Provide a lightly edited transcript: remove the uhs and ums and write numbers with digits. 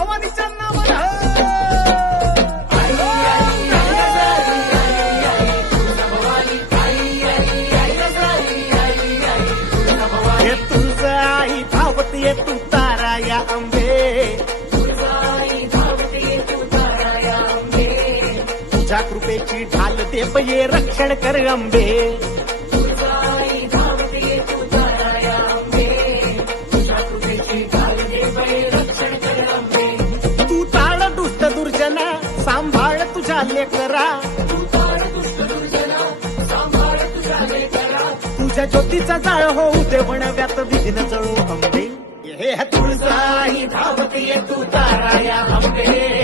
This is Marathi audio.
भवानीच्या नावानं हे तुझं आई धावत ये तू तारा या अंबे, तुझ्या कृपेची ढाल दे ये रक्षण कर अंबे, तू ताळ दुष्ट दुर्जना सांभाळ तुझ्या लेकरा, तुझ्या ज्योतीचा जाळ होऊ दे वणव्यात विघ्न जळू अंबे, हे तुळजाई धावत ये तू तारा या अंबे.